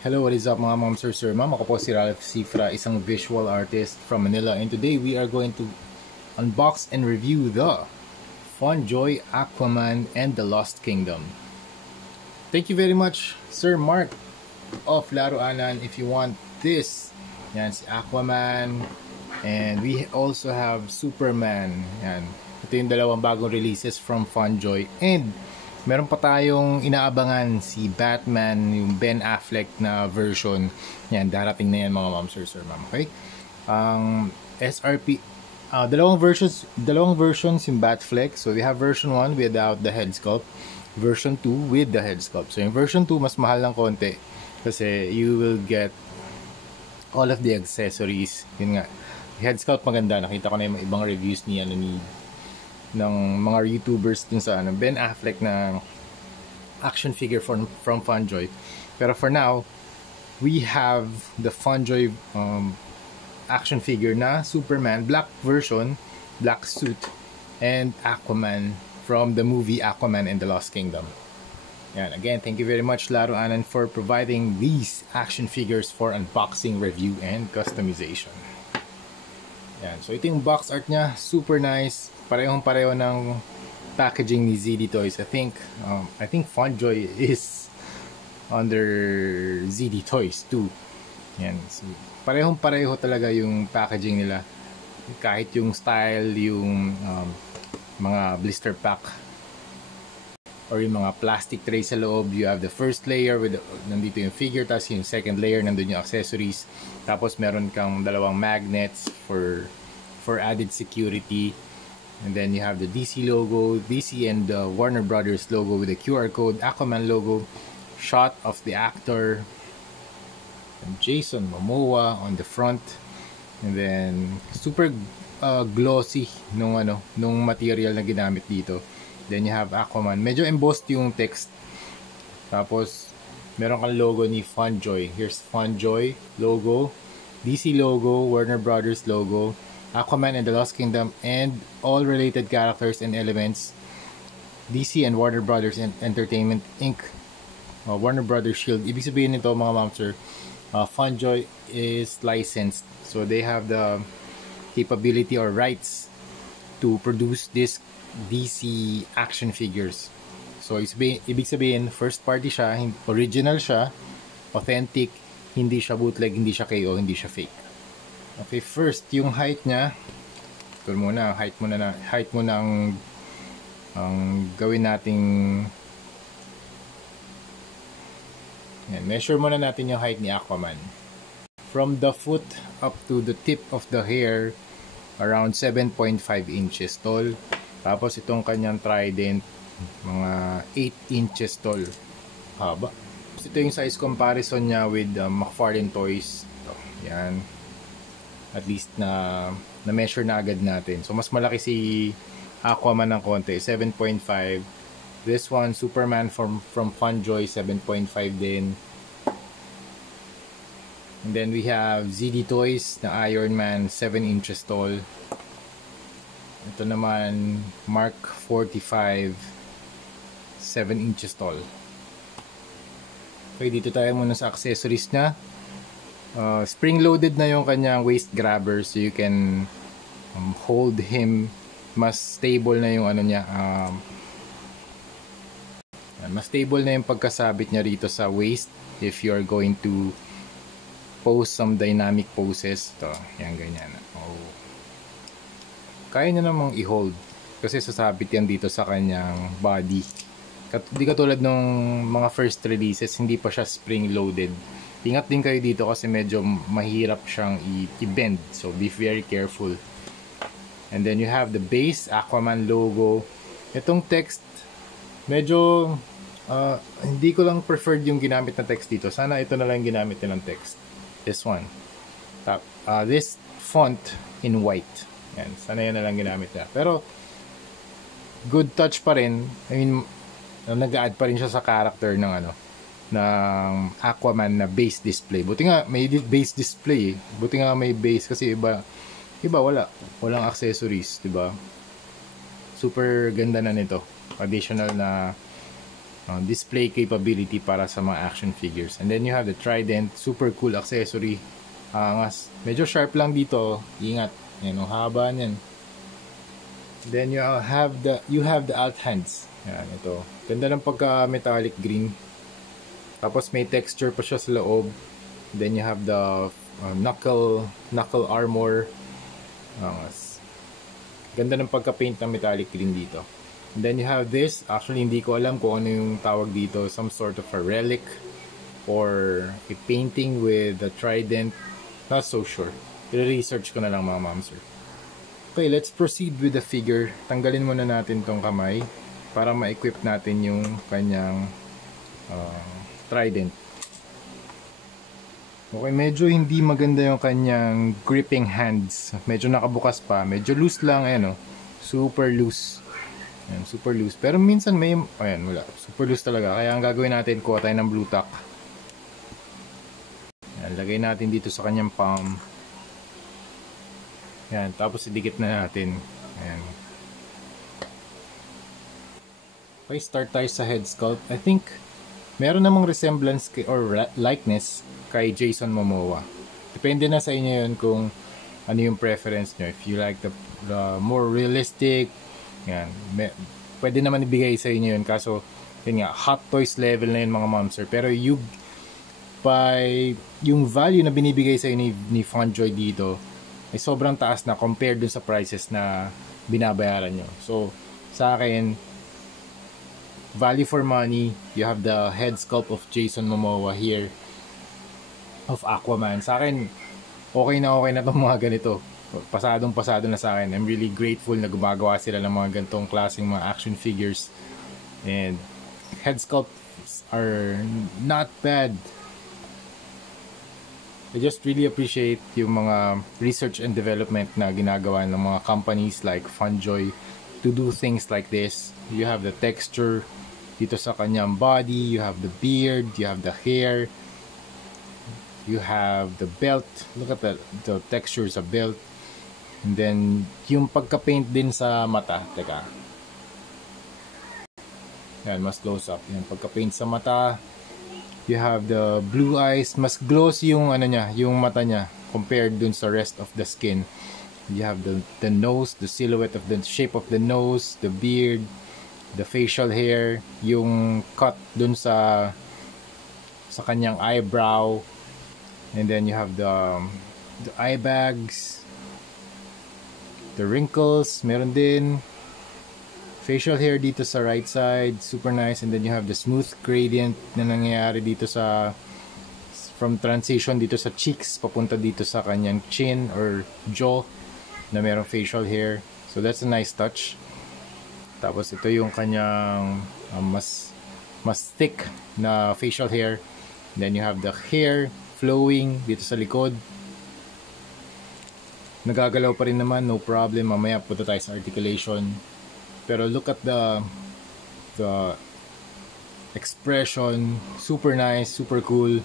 Hello, what is up mga ma'am, sir, ma'am? Ako po si Ralph Cifra, isang visual artist from Manila, and today we are going to unbox and review the FunJoy Aquaman and the Lost Kingdom. Thank you very much, Sir Mark of Laruanan. If you want this, yan si Aquaman, and we also have Superman. Yan. Ito yung dalawang bagong releases from FunJoy, and meron pa tayong inaabangan si Batman, yung Ben Affleck na version. Yan, darating na yan mga ma'am, sir, ma'am. Okay? Ang SRP, dalawang versions yung Batfleck. So we have version 1 without the head sculpt, version 2 with the head sculpt. So yung version 2 mas mahal ng konti kasi you will get all of the accessories. Yun nga, head sculpt maganda. Nakita ko na yung ibang reviews ni ng mga YouTubers dun sa Ben Affleck na action figure from FunJoy. Pero for now, we have the FunJoy action figure na Superman, black version, black suit, and Aquaman from the movie Aquaman and the Lost Kingdom. Yan, again, thank you very much Laruanan for providing these action figures for unboxing, review, and customization. Yan, so ito yung box art niya, super nice. Parehong-pareho ng packaging ni ZD Toys. I think FunJoy is under ZD Toys too. Yan, so, parehong-pareho talaga yung packaging nila. Kahit yung style, yung mga blister pack or yung mga plastic tray sa loob. You have the first layer with nandito yung figure, tapos yung second layer nandun yung accessories. Tapos meron kang dalawang magnets for added security. And then you have the DC logo, DC and the Warner Brothers logo with the QR code, Aquaman logo, shot of the actor, and Jason Momoa on the front, and then super glossy nung material na ginamit dito. Then you have Aquaman. Medyo embossed yung text. Tapos meron kang logo ni FunJoy. Here's FunJoy logo, DC logo, Warner Brothers logo, Aquaman and the Lost Kingdom, and all related characters and elements, DC and Warner Brothers Entertainment Inc. Warner Brothers Shield. Ibig sabihin nito mga ma'am sir, FunJoy is licensed, so they have the capability or rights to produce this DC action figures. So ibig sabihin first party siya, original siya, authentic, hindi siya bootleg, hindi siya KO, hindi siya fake. Okay, first yung height niya. Ito muna, height muna ang gawin nating yan, measure muna natin yung height ni Aquaman. From the foot up to the tip of the hair, around 7.5 inches tall. Tapos itong kanyang trident, mga 8 inches tall. Haba. Ito yung size comparison niya with McFarlane Toys. Ito, yan. At least na measure na agad natin. So mas malaki si Aquaman ng konti, 7.5. This one, Superman from FunJoy, 7.5 din. And then we have ZD Toys na Iron Man, 7 inches tall. Ito naman, Mark 45, 7 inches tall. Okay, dito tayo muna sa accessories niya. Spring-loaded na yung kanyang waist grabber, so you can hold him. Mas stable na yung niya. Mas stable na yung pagkasabit niya rito sa waist if you're going to pose some dynamic poses. Ito, yan ganyan. Oh. Kaya niya namang i-hold kasi sasabit yan dito sa kanyang body. Di katulad nung mga first releases, hindi pa siya spring-loaded. Ingat din kayo dito kasi medyo mahirap siyang i-bend. So be very careful. And then you have the base, Aquaman logo. Itong text, medyo hindi ko lang preferred yung ginamit na text dito. Sana ito na lang ginamit nilang text. This one. This font in white. Yan. Sana yan na lang ginamit niya. Pero good touch pa rin. I mean, nag-add pa rin siya sa character ng ng Aquaman na base display. Buti nga may base display. Buti nga may base kasi iba walang accessories, 'di ba? Super ganda na nito. Additional na display capability para sa mga action figures. And then you have the trident, super cool accessory. Angas. Medyo sharp lang dito. Ingat. Yan, haba niyan. Then you have the alt hands. Yan, ito. Ganda ng pagka metallic green. Tapos may texture pa siya sa loob. Then you have the knuckle armor. Angas. Ganda ng pagka-paint ng metallic green dito. And then you have this. Actually, hindi ko alam kung ano yung tawag dito. Some sort of a relic or a painting with a trident. Not so sure. I-research ko na lang mga mamsir. Okay, let's proceed with the figure. Tanggalin muna natin tong kamay para ma-equip natin yung kanyang trident. Okay, medyo hindi maganda yung kanyang gripping hands. Medyo nakabukas pa. Medyo loose lang. Ayan, super loose. Ayan, super loose. Pero minsan may... Ayan, wala. Super loose talaga. Kaya ang gagawin natin, kuha tayo ng blue tack. Ayan, lagay natin dito sa kanyang palm. Ayan, tapos idikit na natin. Ayan. Okay, start tayo sa head sculpt. I think meron namang resemblance or likeness kay Jason Momoa. Depende na sa inyo yun kung ano yung preference nyo. If you like the more realistic, yan, pwede naman ibigay sa inyo yun. Kaso, yun nga, Hot Toys level na yun mga momsir. Pero yung value na binibigay sa inyo ni FunJoy dito ay sobrang taas na compared dun sa prices na binabayaran nyo. So, sa akin, value for money. You have the head sculpt of Jason Momoa here of Aquaman. Sa akin, okay na itong mga ganito. Pasado na sa akin. I'm really grateful na gumagawa sila ng mga ganitong klaseng mga action figures. And head sculpts are not bad. I just really appreciate yung mga research and development na ginagawa ng mga companies like FunJoy to do things like this. You have the texture dito sa kanyang body, you have the beard, you have the hair, you have the belt. Look at the texture sa belt. And then, yung pagka-paint din sa mata. Teka. Yan, mas close up. Yan, pagka-paint sa mata. You have the blue eyes. Mas glossy yung ano niya, yung mata niya compared dun sa rest of the skin. You have the nose, the silhouette of the shape of the nose, the beard, the facial hair, yung cut dun sa kanyang eyebrow. And then you have the eye bags, the wrinkles, meron din. Facial hair dito sa right side, super nice. And then you have the smooth gradient na nangyayari dito from transition dito sa cheeks papunta dito sa kanyang chin or jaw na merong facial hair. So that's a nice touch. Tapos ito yung kanyang mas thick na facial hair. Then you have the hair flowing dito sa likod. Nagagalaw pa rin naman, no problem. Mamaya punta tayo sa articulation. Pero look at the expression, super nice, super cool.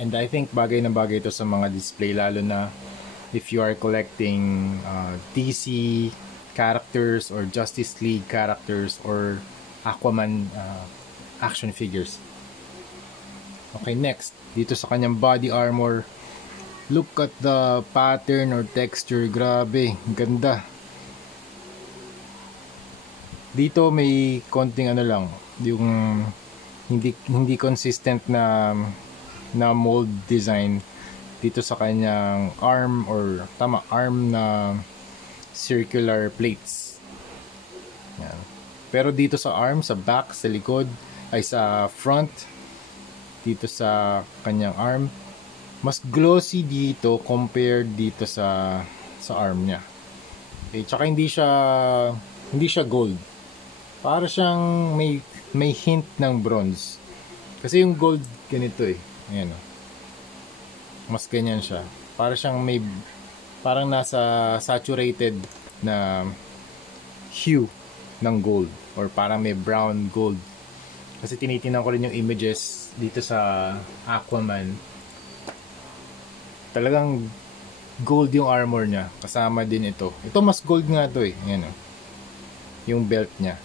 And I think bagay na bagay ito sa mga display, lalo na if you are collecting DC characters or Justice League characters or Aquaman action figures. Okay, next, dito sa kanyang body armor, look at the pattern or texture. Grabe, ganda. Dito may konting ano lang, yung hindi consistent na mold design dito sa kanyang arm or arm na circular plates. Yan. Pero dito sa arm, sa back, sa likod, ay sa front, dito sa kanyang arm, mas glossy dito compared dito sa arm niya. Okay, tsaka hindi siya gold. Para siyang may hint ng bronze. Kasi yung gold ganito eh. Ayan oh. Mas ganyan siya. Para siyang parang nasa saturated na hue ng gold or parang may brown gold. Kasi tinitingnan ko rin yung images dito sa Aquaman. Talagang gold yung armor niya. Kasama din ito. Ito mas gold nga to eh. Ayan oh. yung belt niya.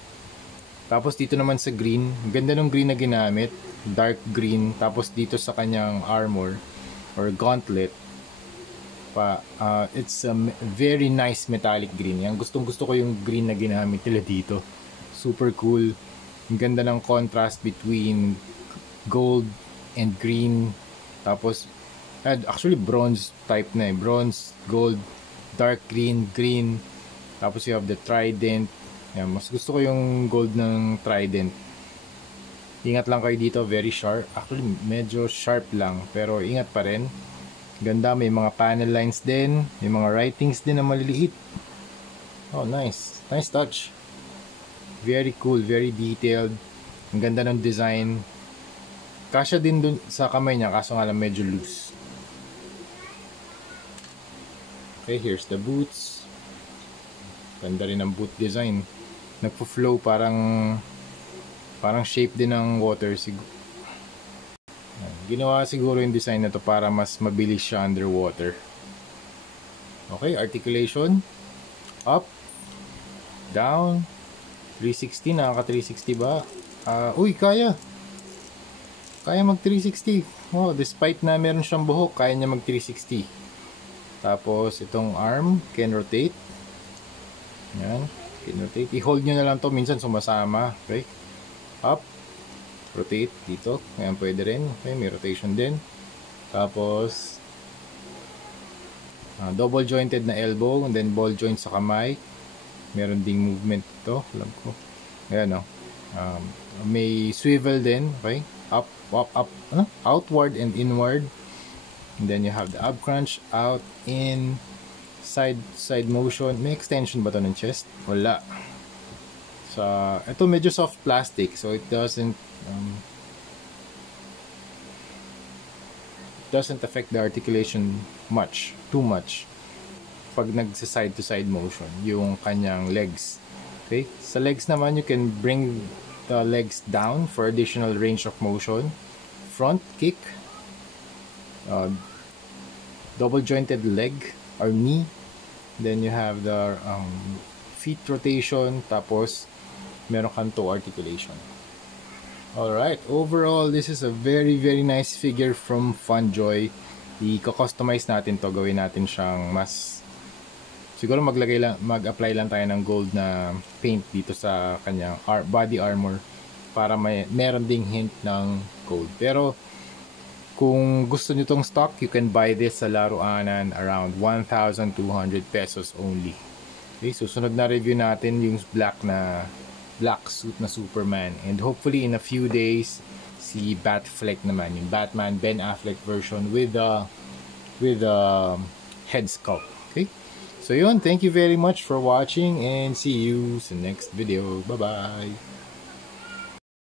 Tapos dito naman sa green, ganda ng green na ginamit, dark green. Tapos dito sa kanyang armor or gauntlet, it's a very nice metallic green. Yan, gustong gusto ko yung green na ginamit nila dito. Super cool. Ang ganda ng contrast between gold and green. Tapos actually bronze type na eh. Bronze, gold, dark green, green. Tapos you have the trident. Yan, mas gusto ko yung gold ng trident. Ingat lang kayo dito, very sharp. Actually medyo sharp lang, pero ingat pa rin. Ganda, may mga panel lines din, may mga writings din na maliliit. Oh, nice. Nice touch. Very cool, very detailed. Ang ganda ng design. Kasya din dun sa kamay niya, kaso nga lang medyo loose. Okay, here's the boots. Ganda rin ang boot design. Nagpo-flow, parang shape din ng water siguro. Ginawa siguro yung design na to para mas mabilis siya underwater. Okay, articulation. Up. Down. 360. Nakaka 360 ba? Uy, kaya. Kaya mag 360. Oh, despite na meron siyang buhok, kaya niya mag 360. Tapos, itong arm, can rotate. Yan. Can rotate. I-hold nyo na lang to. Minsan sumasama. Okay. Up. Rotate dito. Ayan, pwede rin. Okay, may rotation din. Tapos double jointed na elbow, and then ball joint sa kamay. Meron ding movement ito. Alam ko. Ayan, may swivel din. Okay. Up, up, up. Outward and inward. And then you have the ab crunch, out, in, side motion. May extension ba ito ng chest? Wala. So, ito medyo soft plastic, so it doesn't affect the articulation too much pag nagsa-side to side motion yung kanyang legs. Okay, sa legs naman, you can bring the legs down for additional range of motion. Front kick, double jointed leg or knee, then you have the feet rotation, tapos meron kang toe articulation. Alright, overall, this is a very, very nice figure from FunJoy. I-customize natin to, gawin natin siyang mas... Siguro mag-apply lang tayo ng gold na paint dito sa kanyang body armor para meron ding hint ng gold. Pero, kung gusto nyo tong stock, you can buy this sa Laruanan around 1,200 pesos only. Okay, susunod na review natin yung black suit na Superman, and hopefully in a few days si Batfleck naman, yung Batman Ben Affleck version with the head sculpt. Okay, so yun, thank you very much for watching, and see you sa next video. Bye bye.